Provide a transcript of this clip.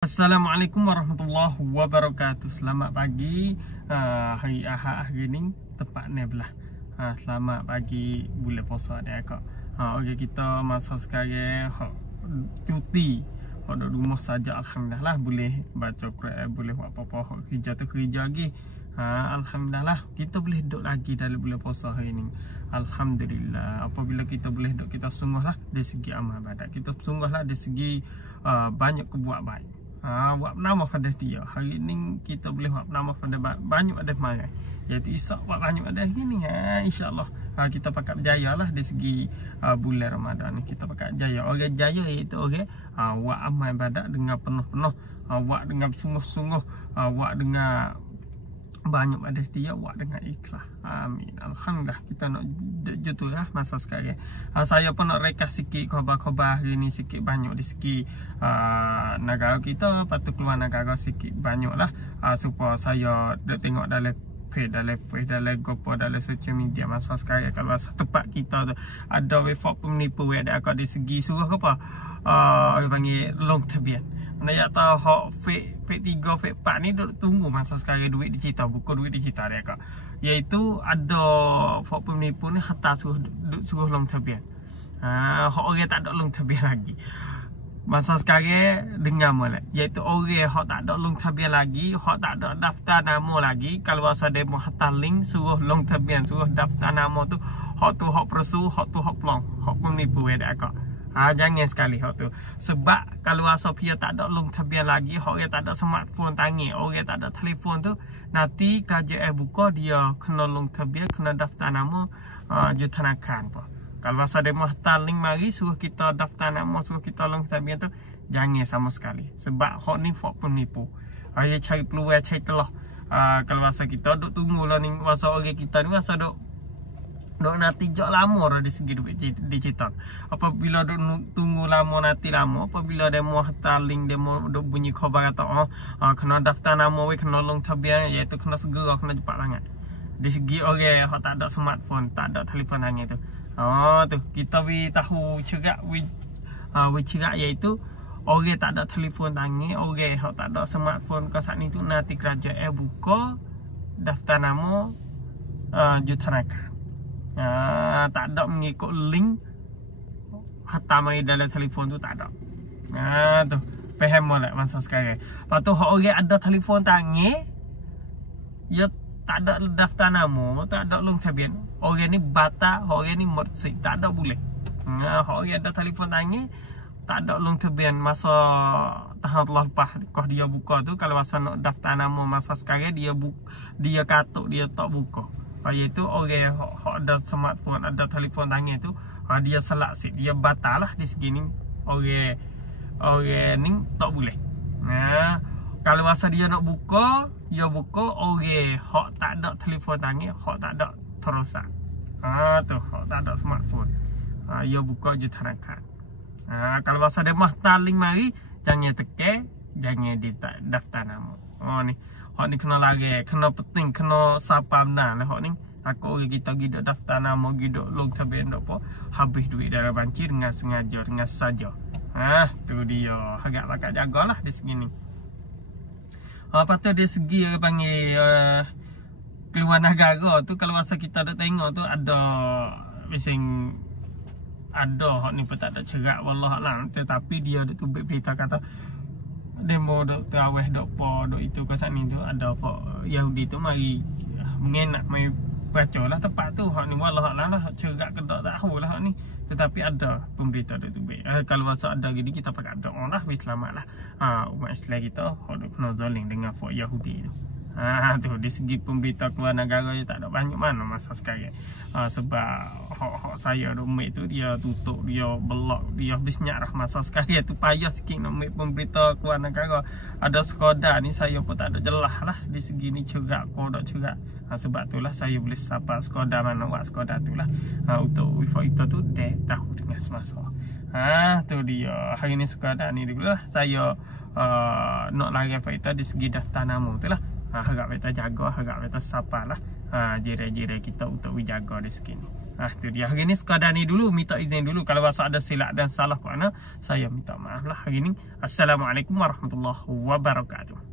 Assalamualaikum warahmatullahi wabarakatuh. Selamat pagi hari Ahad hari ni tepatnya belah. Selamat pagi bulan puasa dia kak. Okey, kita masa sekarang cuti. Duduk rumah saja, alhamdulillah, boleh baca Quran, boleh buat apa-apa, kerja tu kerja lagi. Alhamdulillah kita boleh duduk lagi dalam bulan puasa hari ni. Alhamdulillah, apabila kita boleh duduk, kita sungguhlah dari segi amal ibadat, kita sungguhlah dari segi banyak kebuat baik. Buat nama pada dia. Hari ni kita boleh buat nama pada banyak ada marai. Iaitu Isyak buat banyak ada hari ni. InsyaAllah kita pakat berjaya lah dari segi bulan Ramadan ni. Kita pakat berjaya. Orang jaya iaitu orang buat amal ibadat dengan penuh-penuh, buat dengan sungguh-sungguh, buat dengan banyak ada dia, buat dengan ikhlas. Amin. Alhamdulillah, kita nak jutulah masa sekarang. Saya pun nak rekas sikit khabar-khabar hari ni, sikit banyak di segi negara kita, patut keluar negara sikit banyak lah, supaya saya tengok dalam page, dalam GoPro, dalam social media masa sekarang. Kalau tempat kita tu ada website penipu, ada akak di segi suruh apa, orang panggil long tabian. Nak tahu hak fake 3, fake 4 ni duk tunggu masa sekarang duit digital, buku duit digital dia kak. Iaitu ada hak penipu ni hantar suruh long tabian. Hak orang tak ada long tabian lagi. Masa sekarang dengar molek, iaitu orang hak tak ada long tabian lagi, hak tak ada daftar nama lagi, kalau rasa demo hantar link suruh long tabian, suruh daftar nama tu hak persu, hak pelong, hak penipu dia kak. Jangan sekali hak tu. Sebab kalau rasa dia tak ada long tabian lagi, orang tak ada smartphone tangan, orang tak ada telefon tu, nanti kerajaan buka dia kena long tabian, kena daftar nama jutanakan apa. Kalau rasa dia mahtal link mari suruh kita daftar nama, suruh kita long tabian tu, jangan sama sekali. Sebab hak ni hak penipu. Dia cari peluang, cari telah. Kalau rasa kita duk tunggu lah ni, masa orang kita ni rasa duk nanti jauh lama dah di segi duit digital. Apabila duk tunggu lama, nanti lama, apabila demo hantar link, demo duk bunyi khabar kata kena daftar nama, kena long tabian, iaitu kena segera, kena cepat sangat. Di segi orang yang tak ada smartphone, tak ada telefon tangan tu. Tu kita tahu cerak cerak, iaitu orang tak ada telefon tangan, orang yang tak ada smartphone ke saat ni tu, nanti kerajaan buka daftar nama jutanakan. Tak ada mengikut link hantar mari dalam telefon tu, tak ada. Tu faham molek masa sekarang. Lepas tu orang ada telefon tangan, ya tak ada daftar nama, tak ada long tabian, orang ni batal, orang ni murtad, tak ada boleh. Orang ada telefon tangan, tak ada long tabian, masa tahun telah lepas kau dia buka tu, kalau masa nak daftar nama masa sekarang dia katuk, dia tak buka. Iaitu orang ada smartphone, ada telefon tangan tu, dia selak dia batal lah di segi ni. Orang ni tak boleh. Kalau masa dia nak buka, dia buka orang tak ada telefon tangan, tak ada terusan. Tu tak ada smartphone, dia buka jutanakan. Kalau masa dia mahtal link mari, jangan tekan, jangan daftar nama. Ni hak ni kena lari, kena penting, kena sapa benar lah hak ni. Takut orang kita gidok daftar nama, gidok long tabian apa, habis duit dalam banci dengan sengaja, dengan saja. Tu dia, agak pakat jagalah di segi ni. Lepas tu dari segi orang panggil keluar negara tu, kalau masa kita ada tengok tu ada bising, ada hak ni pun tak ada cerak wallahualam, tetapi dia ada tubik berita kata demo dok terawih dok po dok itu ke sana tu, ada apa Yahudi tu mari mengenak, mari baca lah tempat tu. Hak ni wallahualam lah, cerak ke tak tahu lah hak ni, tetapi ada pemberita dok tubik. Kalau masa ada gini kita pakai doa lah, selamatlah umat Islam kita hak dok kena zalim dengan fak Yahudi tu. Tu di segi pemberita keluar negara dia tak ada banyak mana masa sekarang. Sebab hak saya rumit tu dia tutup, dia blok, dia habis nyarah masa sekarang tu payah sikit nak ambil pemberita keluar negara. Ada Skoda ni saya pun tak ada jelas lah di segi ni cerak kodok cerak. Sebab itulah saya boleh sapa Skoda mana buat Skoda tu lah. Untuk wifi itu tu dia tahu dengan semasa. Tu dia hari ni Skoda ni dulu lah saya nak lari faedah di segi daftar nama tu lah. harap kita jaga, harap kita sabarlah jiran-jiran kita untuk jaga rezeki ni. Tu dia hari ni sekadar ni dulu, minta izin dulu kalau rasa ada silap dan salah kat mana, saya minta maaf lah hari ni. Assalamualaikum warahmatullahi wabarakatuh.